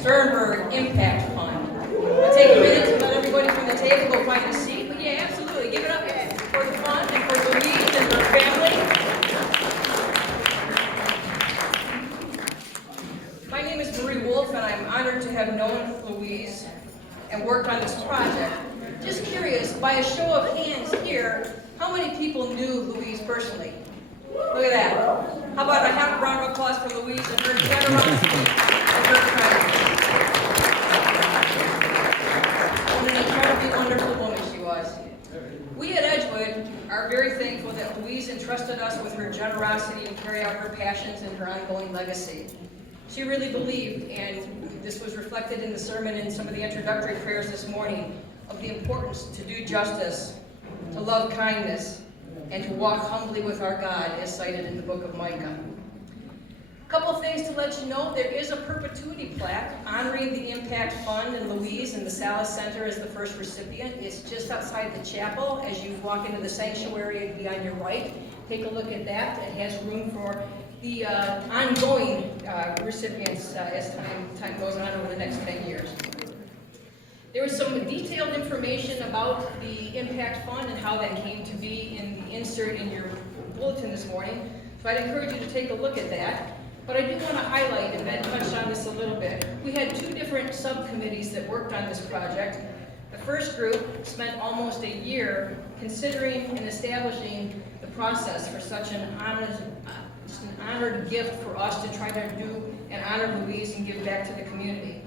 Sternberg Impact Fund. I'll take a minute to let everybody from the table go find a seat. But yeah, absolutely. Give it up for the fund and for Louise and her family. My name is Marie Wolf, and I'm honored to have known Louise and worked on this project. Just curious, by a show of hands here, how many people knew Louise personally? Look at that. How about a round of applause for Louise and her generosity and her kindness. What an incredibly wonderful woman she was. We at Edgewood are very thankful that Louise entrusted us with her generosity to carry out her passions and her ongoing legacy. She really believed, and this was reflected in the sermon and some of the introductory prayers this morning, of the importance to do justice, to love kindness, and to walk humbly with our God, as cited in the book of Micah. A couple of things to let you know. There is a perpetuity plaque honoring the Impact Fund and Louise and the Salas Center as the first recipient. It's just outside the chapel as you walk into the sanctuary. It'd be on your right. Take a look at that. It has room for the ongoing recipients as time goes on over the next 10 years. There was some detailed information about the Impact Fund and how that came to be in the insert in your bulletin this morning, so I'd encourage you to take a look at that. But I do want to highlight, and Ben touched on this a little bit, we had two different subcommittees that worked on this project. The first group spent almost a year considering and establishing the process for such an honored gift for us to try to do and honor Louise and give back to the community.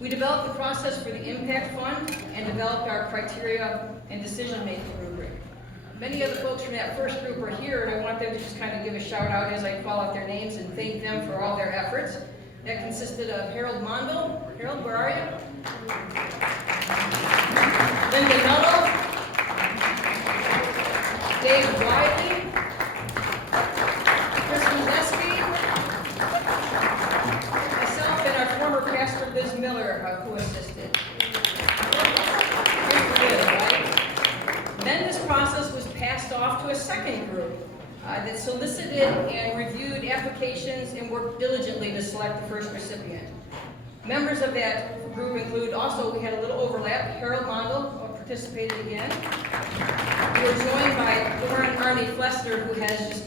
We developed the process for the Impact Fund and developed our criteria and decision-making rubric. Many of the folks from that first group are here, and I want them to just kind of give a shout out as I call out their names and thank them for all their efforts. That consisted of Harold Mondo. Harold, where are you? Linda Nuttall. Dave Wiley. Chris Gillespie. Myself and our former pastor Liz Miller, who assisted. Then this process was passed off to a second group that solicited and reviewed applications and worked diligently to select the first recipient. Members of that group include also, we had a little overlap, Harold Mondo participated again. We were joined by Lauren Arnie Flester, who has just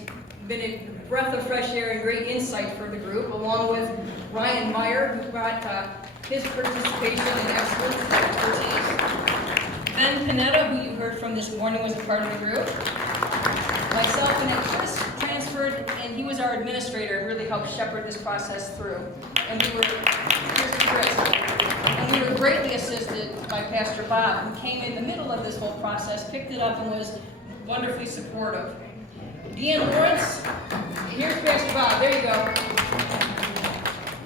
been a breath of fresh air and great insight for the group, along with Ryan Meyer, who brought his participation and excellence and expertise. Ben Panetta, who you heard from this morning, was a part of the group. Myself and then Chris transferred, and he was our administrator and really helped shepherd this process through. And we were, here's Chris, and we were greatly assisted by Pastor Bob, who came in the middle of this whole process, picked it up, and was wonderfully supportive. Deanne Lawrence, here's Pastor Bob, there you go.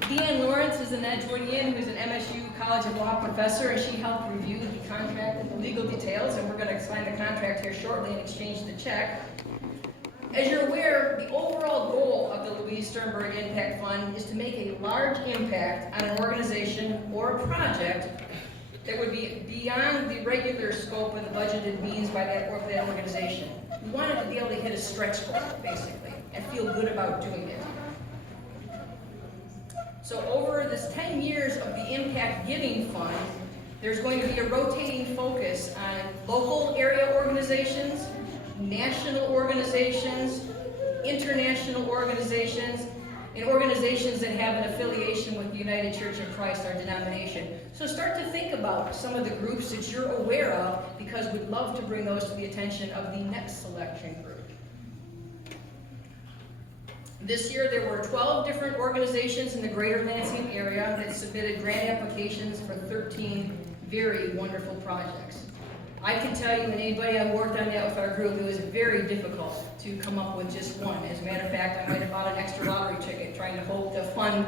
Deanne Lawrence is an Edgewoodian who's an MSU College of Law professor, and she helped review the contract and the legal details, and we're going to sign the contract here shortly and exchange the check. As you're aware, the overall goal of the Louise Sternberg Impact Fund is to make a large impact on an organization or a project that would be beyond the regular scope of the budgeted means by that organization. We wanted to be able to hit a stretch goal, basically, and feel good about doing it. So over this 10 years of the Impact Giving Fund, there's going to be a rotating focus on local area organizations, national organizations, international organizations, and organizations that have an affiliation with the United Church of Christ, our denomination. So start to think about some of the groups that you're aware of, because we'd love to bring those to the attention of the next selection group. This year there were 12 different organizations in the greater Lansing area that submitted grant applications for 13 very wonderful projects. I can tell you, and anybody who worked on that with our group, it was very difficult to come up with just one. As a matter of fact, I might have bought an extra lottery ticket trying to hope to fund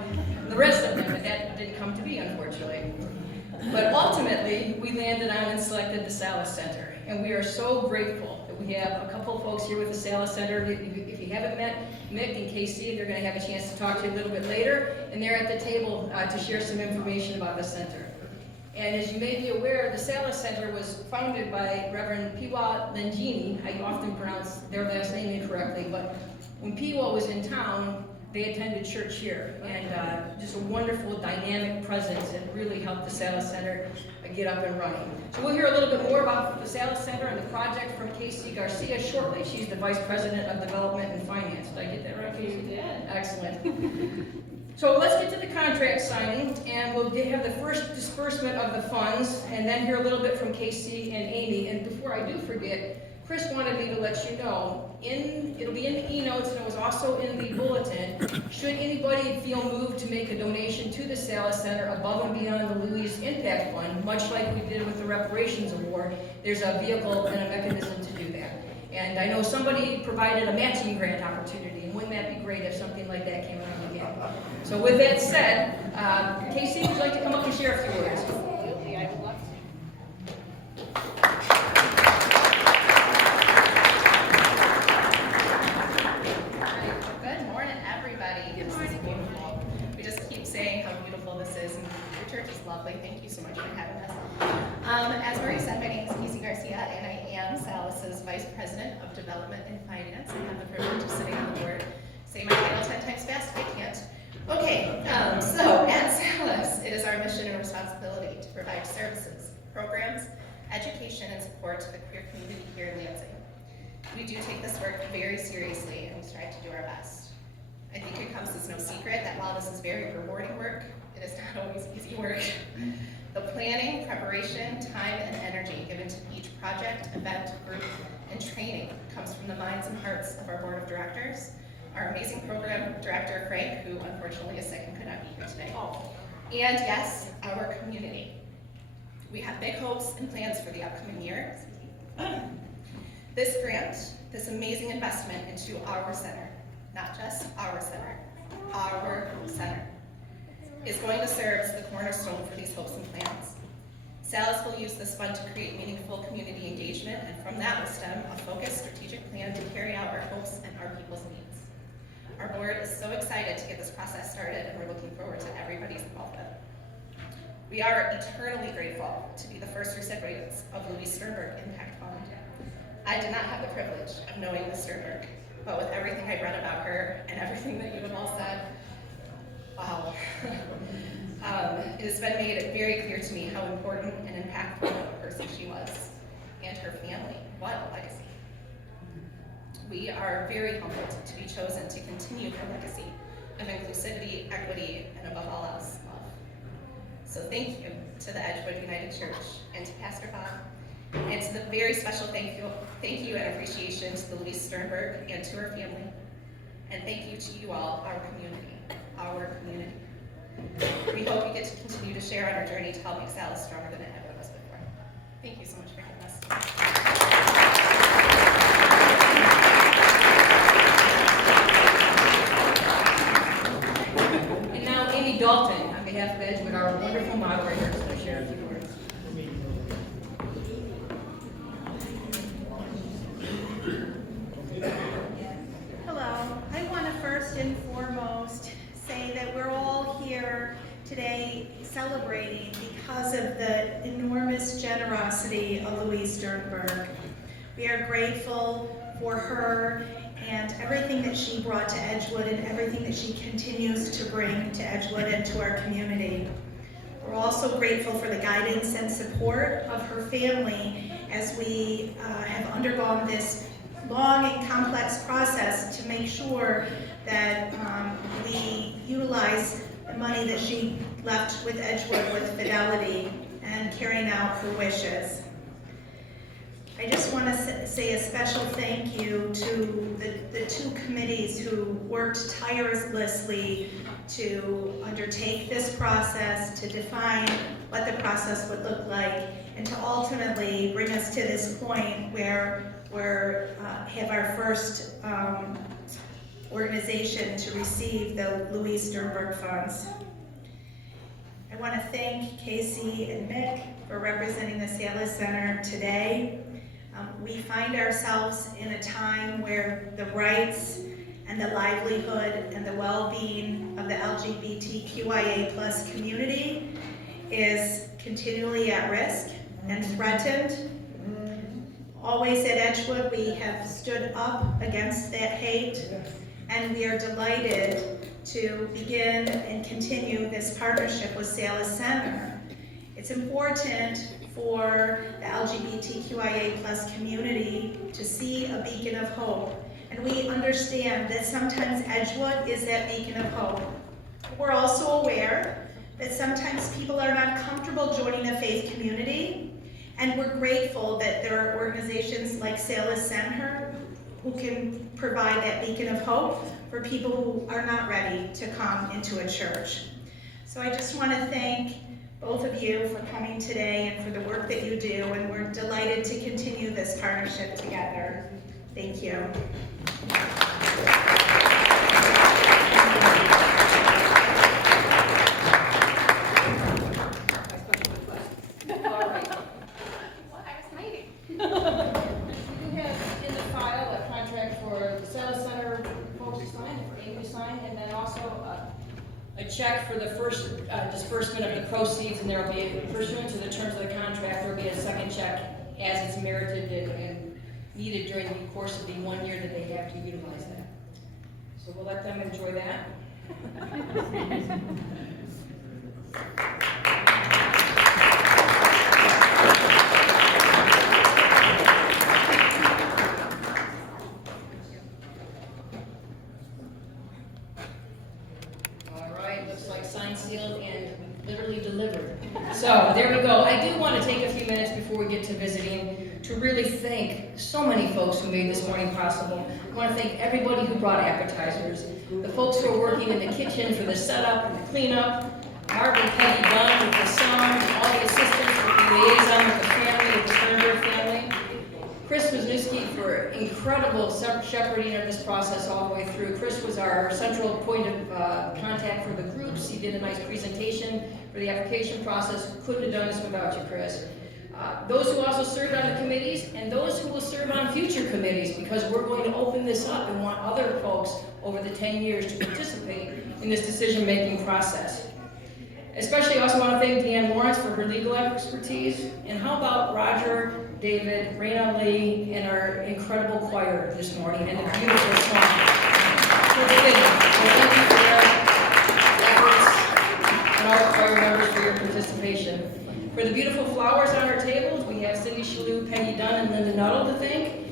the rest of them, but that didn't come to be, unfortunately. But ultimately, we landed on and selected the Salas Center, and we are so grateful that we have a couple of folks here with the Salas Center. If you haven't met Mick and Casey, they're going to have a chance to talk to you a little bit later, and they're at the table to share some information about the center. And as you may be aware, the Salas Center was founded by Reverend Piwa Lengini. I often pronounce their last name incorrectly, but when Piwa was in town, they attended church here, and just a wonderful dynamic presence that really helped the Salas Center get up and running. So we'll hear a little bit more about the Salas Center and the project from Casey Garcia shortly. She's the Vice President of Development and Finance. Did I get that right, Casey? You did. Excellent. So let's get to the contract signing, and we'll have the first disbursement of the funds, and then hear a little bit from Casey and Amy. And before I do forget, Chris wanted me to let you know, it'll be in the e-notes, and it was also in the bulletin, should anybody feel moved to make a donation to the Salas Center above and beyond the Louise Impact Fund, much like we did with the Reparations Award, there's a vehicle and a mechanism to do that. And I know somebody provided a matching grant opportunity, and wouldn't that be great if something like that came around again? So with that said, Casey, would you like to come up and share a few words? Absolutely, I would love to. Good morning, everybody. This is beautiful. We just keep saying how beautiful this is, and your church is lovely. Thank you so much for having us. As Marie said, my name is Casey Garcia, and I am Salas's Vice President of Development and Finance. I have the privilege of sitting on the board. Say my title 10 times fast, I can't. Okay, so at Salas, it is our mission and responsibility to provide services, programs, education, and support to the queer community here in Lansing. We do take this work very seriously, and we strive to do our best. I think it comes as no secret that while this is very rewarding work, it is not always easy work. The planning, preparation, time, and energy given to each project, event, group, and training comes from the minds and hearts of our board of directors, our amazing program director, Frank, who unfortunately is sick and could not be here today, and yes, our community. We have big hopes and plans for the upcoming year. This grant, this amazing investment into our center, not just our center, is going to serve as the cornerstone for these hopes and plans. Salas will use this fund to create meaningful community engagement, and from that will stem a focused strategic plan to carry out our hopes and our people's needs. Our board is so excited to get this process started, and we're looking forward to everybody's involvement. We are eternally grateful to be the first recipients of Louise Sternberg Impact Fund. I did not have the privilege of knowing Ms. Sternberg, but with everything I've read about her and everything that you have all said, wow. It has been made very clear to me how important and impactful of a person she was, and her family. What a legacy. We are very humbled to be chosen to continue her legacy of inclusivity, equity, and above all else, love. So thank you to the Edgewood United Church and to Pastor Bob, and to the very special thank you and appreciation to the Louise Sternberg and to her family. And thank you to you all, our community. We hope you get to continue to share on our journey to help make Salas stronger than it ever was before. Thank you so much for having us. And now Amy Dalton, on behalf of Edgewood, our wonderful moderator, is going to share a few words. Hello. I want to first and foremost say that we're all here today celebrating because of the enormous generosity of Louise Sternberg. We are grateful for her and everything that she brought to Edgewood and everything that she continues to bring to Edgewood and to our community. We're also grateful for the guidance and support of her family as we have undergone this long and complex process to make sure that we utilize the money that she left with Edgewood with fidelity and carrying out her wishes. I just want to say a special thank you to the two committees who worked tirelessly to undertake this process, to define what the process would look like, and to ultimately bring us to this point where we have our first organization to receive the Louise Sternberg funds. I want to thank Casey and Mick for representing the Salas Center today. We find ourselves in a time where the rights and the livelihood and the well-being of the LGBTQIA+ community is continually at risk and threatened. Always at Edgewood, we have stood up against that hate and we are delighted to begin and continue this partnership with Salis Center. It's important for the LGBTQIA+ community to see a beacon of hope, and we understand that sometimes Edgewood is that beacon of hope. We're also aware that sometimes people are not comfortable joining a faith community, and we're grateful that there are organizations like Salis Center who can provide that beacon of hope for people who are not ready to come into a church. So I just want to thank both of you for coming today and for the work that you do, and we're delighted to continue this partnership together. Thank you. A check for the first disbursement of the proceeds, and there will be, pursuant to the terms of the contract, there will be a second check as it's merited and needed during the course of the 1 year that they have to utilize that. So we'll let them enjoy that. Signed, sealed, and literally delivered. So there we go. I do want to take a few minutes before we get to visiting to really thank so many folks who made this morning possible. I want to thank everybody who brought appetizers, the folks who are working in the kitchen for the setup and the cleanup, Mark and Peggy Dunn with the sound, all the assistants with the liaison with the family, with the Sternberg family, Chris Wisniewski for incredible shepherding of this process all the way through. Chris was our central point of contact for the groups. He did a nice presentation for the application process. Couldn't have done this without you, Chris. Those who also served on the committees, and those who will serve on future committees, because we're going to open this up and want other folks over the 10 years to participate in this decision-making process. Especially also want to thank Deanne Lawrence for her legal expertise. And how about Roger, David, Raina Lee, and our incredible choir this morning, and the beautiful song. Thank you for their efforts, and all the choir members for your participation. For the beautiful flowers on our tables, we have Cindy Shalhoub, Peggy Dunn, and Linda Nuttall to thank.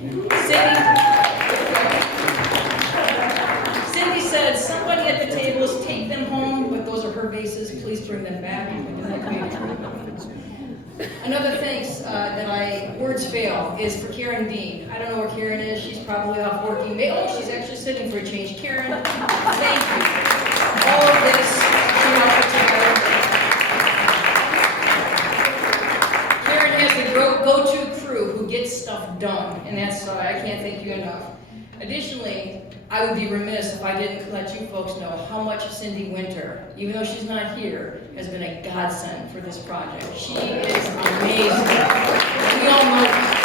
Cindy said, somebody at the tables, take them home, but those are her vases, please bring them back. Another thanks words fail, is for Karen Dean. I don't know where Karen is. She's probably off working. Oh, she's actually sitting for a change. Karen, thank you. All of this, Karen has the go-to crew who gets stuff done, and that's, I can't thank you enough. Additionally, I would be remiss if I didn't let you folks know how much Cindy Winter, even though she's not here, has been a godsend for this project. She is amazing. We all know that.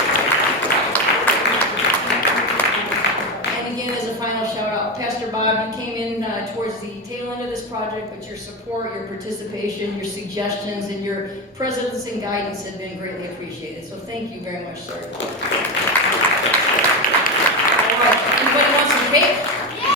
And again, as a final shout out, Pastor Bob, you came in towards the tail end of this project, but your support, your participation, your suggestions, and your presence and guidance have been greatly appreciated. So thank you very much, sir. All right, anybody want some cake?